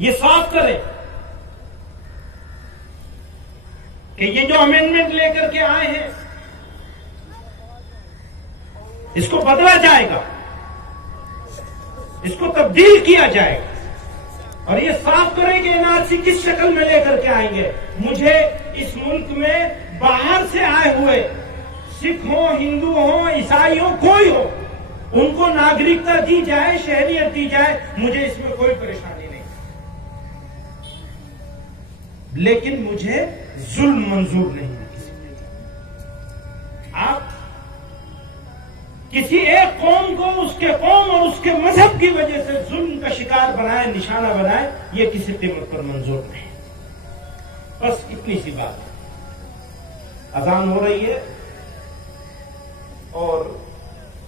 ये साफ करें कि ये जो अमेंडमेंट लेकर के आए हैं इसको बदला जाएगा, इसको तब्दील किया जाएगा, और ये साफ करें कि एनआरसी किस शक्ल में लेकर के आएंगे। मुझे इस मुल्क में बाहर से आए हुए सिख हो, हिंदू हो, ईसाई हो, कोई हो, उनको नागरिकता दी जाए, शहरियत दी जाए, मुझे इसमें कोई परेशानी नहीं, लेकिन मुझे जुल्म मंजूर नहीं है। आप किसी एक कौम को उसके कौम और उसके मजहब की वजह से जुल्म का शिकार बनाए, निशाना बनाए, ये किसी कीमत पर मंजूर नहीं। बस इतनी सी बात है। अजान हो रही है और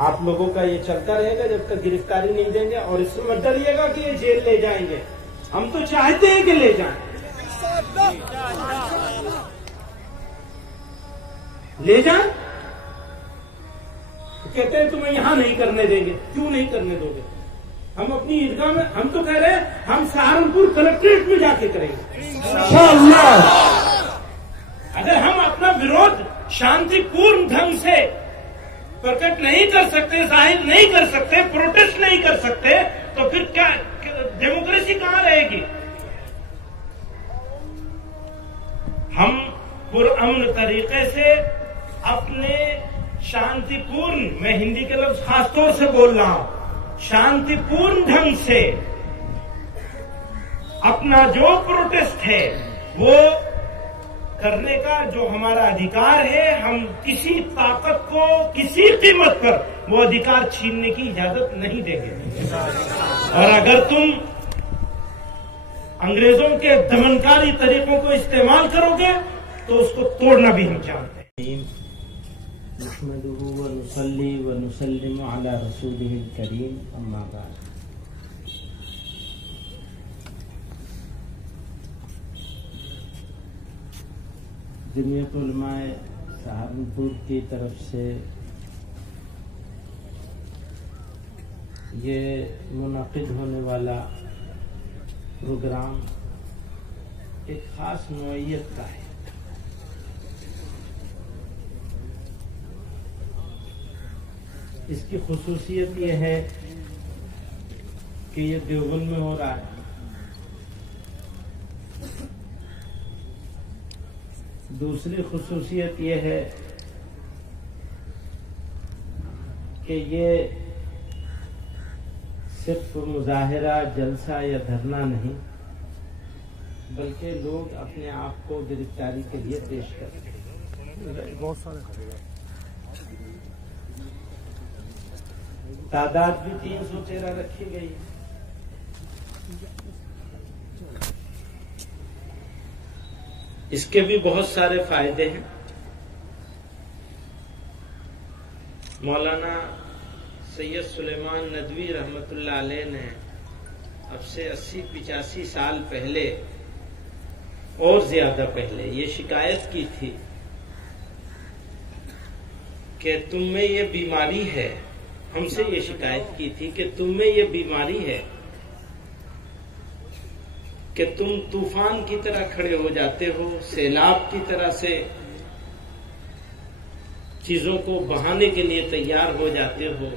आप लोगों का ये चलता रहेगा जब तक गिरफ्तारी नहीं देंगे, और इसमें मत डरिएगा कि ये जेल ले जाएंगे। हम तो चाहते हैं कि ले जाएं, ले जाएं। तो कहते हैं तुम्हें यहां नहीं करने देंगे। क्यों नहीं करने दोगे? हम अपनी ईदगाह में, हम तो कह रहे हैं हम सहारनपुर कलेक्ट्रेट में जाके करेंगे। अगर हम अपना विरोध शांतिपूर्ण ढंग से प्रकट नहीं कर सकते, जाहिर नहीं कर सकते, प्रोटेस्ट नहीं कर सकते, तो फिर क्या डेमोक्रेसी कहां रहेगी? हम पुरअमन तरीके से अपने शांतिपूर्ण, मैं हिंदी के लफ्ज खासतौर से बोल रहा हूं, शांतिपूर्ण ढंग से अपना जो प्रोटेस्ट है वो करने का जो हमारा अधिकार है, हम किसी ताकत को किसी कीमत पर वो अधिकार छीनने की इजाजत नहीं देंगे। और अगर तुम अंग्रेजों के दमनकारी तरीकों को इस्तेमाल करोगे तो उसको तोड़ना भी हम जानते हैं। नहमदुहु व नुसल्ली व नुसल्लिमु अला रसूलिहिल करीम, अम्मा बाद। जमीयत उलमाए सहारनपुर की तरफ से ये मुनाकिद होने वाला प्रोग्राम एक खास नौइयत का है। इसकी खुसूसियत ये है कि ये देवबंद में हो रहा है। दूसरी खुसूसियत ये है कि ये सिर्फ मुजाहिरा, जलसा या धरना नहीं, बल्कि लोग अपने आप को गिरफ्तारी के लिए पेश करते हैं। बहुत सारे तादाद भी 313 रखी गई। इसके भी बहुत सारे फायदे हैं। मौलाना सैयद सुलेमान नदवी रहमतुल्लाह अलैह ने अब से 80-85 साल पहले और ज्यादा पहले ये शिकायत की थी कि तुम में ये बीमारी है। हमसे ये शिकायत की थी कि तुम में ये बीमारी है कि तुम तूफान की तरह खड़े हो जाते हो, सैलाब की तरह से चीजों को बहाने के लिए तैयार हो जाते हो,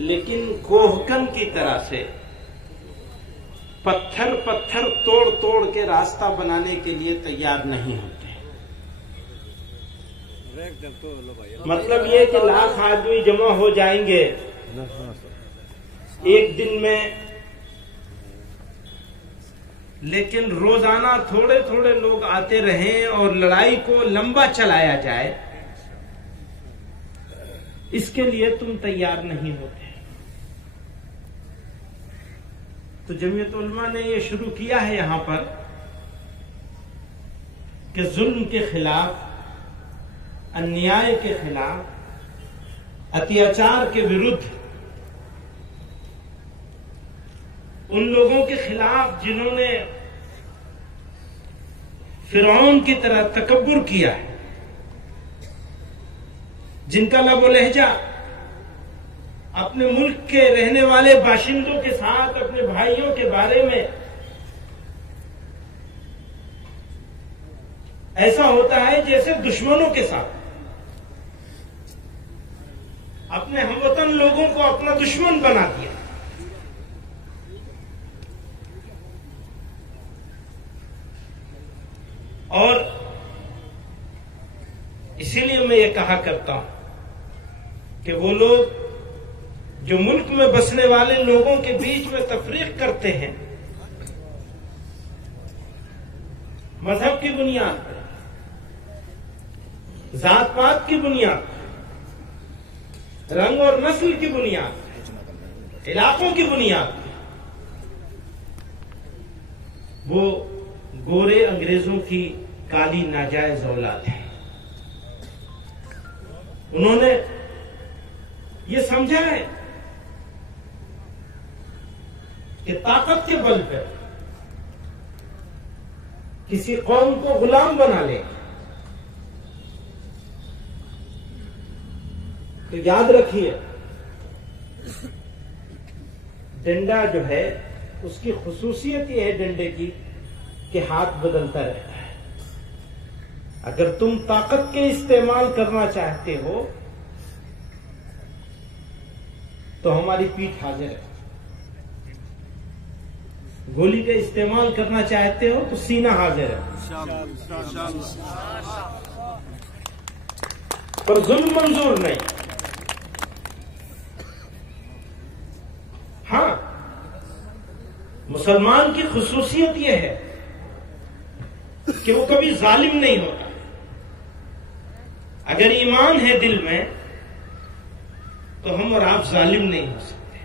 लेकिन कोहकन की तरह से पत्थर पत्थर तोड़ तोड़ के रास्ता बनाने के लिए तैयार नहीं होते। मतलब ये कि लाख आदमी जमा हो जाएंगे एक दिन में, लेकिन रोजाना थोड़े थोड़े लोग आते रहें और लड़ाई को लंबा चलाया जाए, इसके लिए तुम तैयार नहीं होते। तो जमीयत उलमा ने ये शुरू किया है यहां पर कि जुल्म के खिलाफ, अन्याय के खिलाफ, अत्याचार के विरुद्ध, उन लोगों के खिलाफ जिन्होंने फिरौन की तरह तकब्बुर किया है, जिनका लब व लहजा अपने मुल्क के रहने वाले बाशिंदों के साथ, अपने भाइयों के बारे में ऐसा होता है जैसे दुश्मनों के साथ। अपने हमवतन लोगों को अपना दुश्मन बना दिया। और इसीलिए मैं ये कहा करता हूं कि वो लोग जो मुल्क में बसने वाले लोगों के बीच में तफरीक करते हैं मजहब की बुनियाद पर, जात पात की बुनियाद पर, रंग और नस्ल की बुनियाद पर, इलाकों की बुनियाद पर, वो गोरे अंग्रेजों की काली नाजायज औलाद है। उन्होंने ये समझा है कि ताकत के बल पर किसी कौम को गुलाम बना ले तो याद रखिए, डंडा जो है उसकी खुसूसियत यह है डंडे की कि हाथ बदलता रहता है। अगर तुम ताकत के इस्तेमाल करना चाहते हो तो हमारी पीठ हाजिर है, गोली का इस्तेमाल करना चाहते हो तो सीना हाजिर है, पर जुल्म मंजूर नहीं। हाँ, मुसलमान की खुसूसियत यह है कि वो कभी जालिम नहीं होता। अगर ईमान है दिल में तो हम और आप जालिम नहीं हो सकते,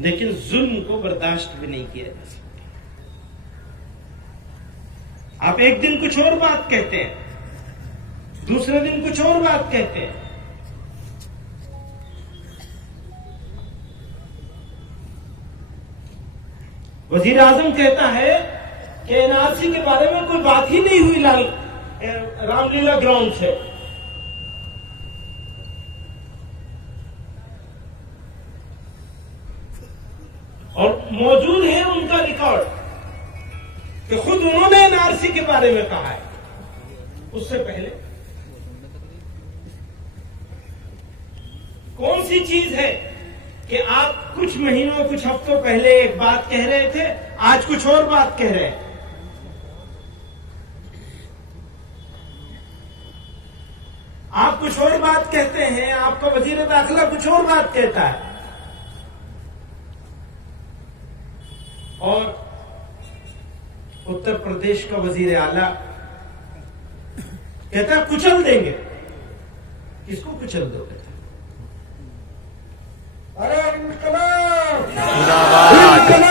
लेकिन जुल्म को बर्दाश्त भी नहीं किया जा सकता। आप एक दिन कुछ और बात कहते हैं, दूसरे दिन कुछ और बात कहते हैं। वजीर आजम कहता है कि एनआरसी के बारे में कोई बात ही नहीं हुई रामलीला ग्राउंड से। और मौजूद है उनका रिकॉर्ड कि खुद उन्होंने एनआरसी के बारे में कहा है। उससे पहले कौन सी चीज है कि आप कुछ महीनों कुछ हफ्तों पहले एक बात कह रहे थे, आज कुछ और बात कह रहे हैं। आप कुछ और बात कहते हैं, आपका वजीर दाखिला कुछ और बात कहता है, और उत्तर प्रदेश का वजीर आला कहता है कुचल देंगे। किसको कुचल दोगे? अरे इनकलाब इनकलाब।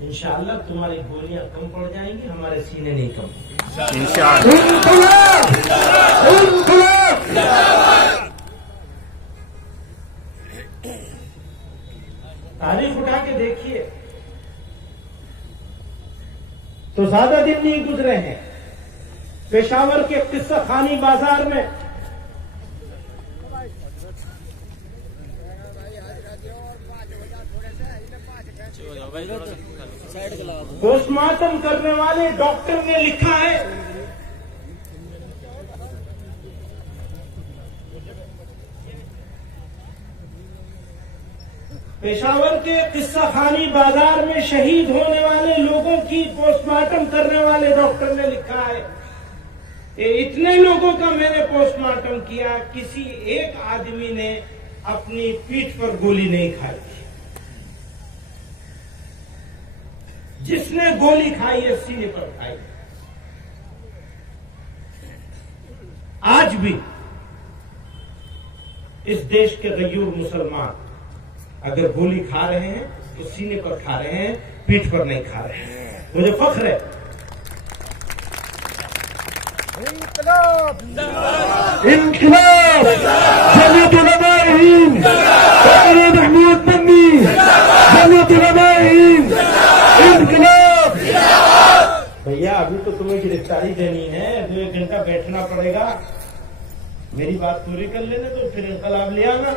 इंशाअल्लाह तुम्हारी गोलियां कम पड़ जाएंगी, हमारे सीने नहीं कम। इंशाअल्लाह। तारीख उठा के देखिए तो ज्यादा दिन नहीं गुजरे हैं। पेशावर के किस्सा खानी बाजार में पोस्टमार्टम करने वाले डॉक्टर ने लिखा है पेशावर के किस्सा खानी बाजार में शहीद होने वाले लोगों की पोस्टमार्टम करने वाले डॉक्टर ने लिखा है कि इतने लोगों का मैंने पोस्टमार्टम किया, किसी एक आदमी ने अपनी पीठ पर गोली नहीं खाई। जिसने गोली खाई है सीने पर खाई। आज भी इस देश के गयूर मुसलमान अगर गोली खा रहे हैं तो सीने पर खा रहे हैं, पीठ पर नहीं खा रहे हैं। मुझे फख्र है। इनकलाब इनकलाब जमीयत उलमाए हिंद, डॉक्टर महमूद बन्नी, जमीयत उलमाए हिंद, इनकलाब। भैया अभी तो तुम्हें गिरफ्तारी देनी है, 2 घंटा बैठना पड़ेगा। मेरी बात पूरी कर लेने तो फिर इंकलाब ले आना।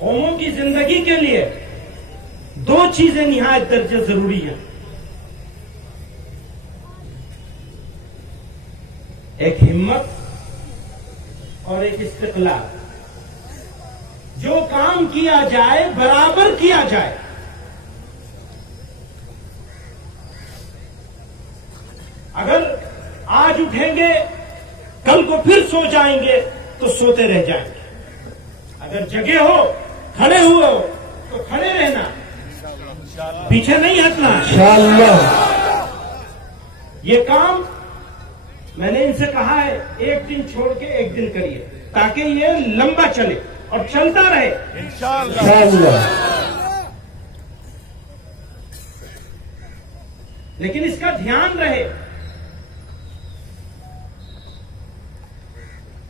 कौमों की जिंदगी के लिए दो चीजें निहायत दर्जे जरूरी हैं। एक हिम्मत और एक इस्तिक़लाल। जो काम किया जाए बराबर किया जाए। अगर आज उठेंगे कल को फिर सो जाएंगे तो सोते रह जाएंगे। अगर जगे हो, खड़े हुए हो तो खड़े रहना, पीछे नहीं हटना। इंशाअल्लाह। ये काम मैंने इनसे कहा है, एक दिन छोड़ के एक दिन करिए ताकि ये लंबा चले और चलता रहे इंशाअल्लाह। लेकिन इसका ध्यान रहे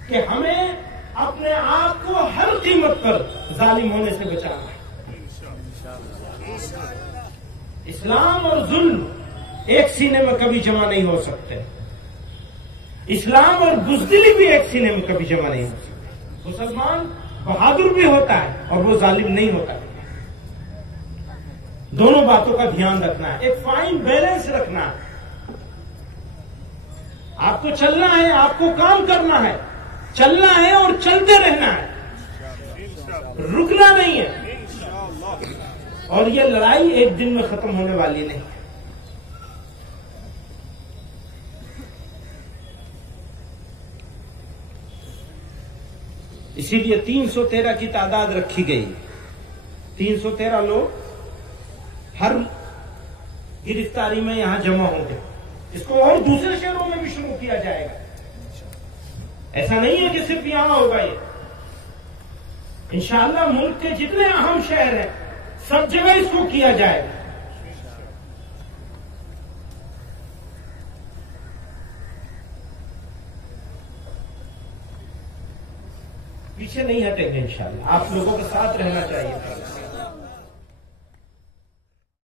कि हमें अपने आप को हर कीमत पर जालिम होने से बचाना है। इस्लाम और जुल्म एक सीने में कभी जमा नहीं हो सकते। इस्लाम और बुज़दिली भी एक सीने में कभी जमा नहीं हो सकते। मुसलमान बहादुर भी होता है और वो जालिम नहीं होता। दोनों बातों का ध्यान रखना है, एक फाइन बैलेंस रखना है। आपको चलना है, आपको काम करना है, चलना है और चलते रहना है, रुकना नहीं है। और ये लड़ाई एक दिन में खत्म होने वाली नहीं है। इसीलिए 313 की तादाद रखी गई। 313 लोग हर गिरफ्तारी में यहां जमा होंगे। इसको और दूसरे शहरों में भी शुरू किया जाएगा। ऐसा नहीं है कि सिर्फ यहां होगा ये। इंशाअल्लाह मुल्क के जितने अहम शहर हैं सब जगह इसको किया जाएगा। पीछे नहीं हटेंगे इंशाअल्लाह। आप लोगों के साथ रहना चाहिए।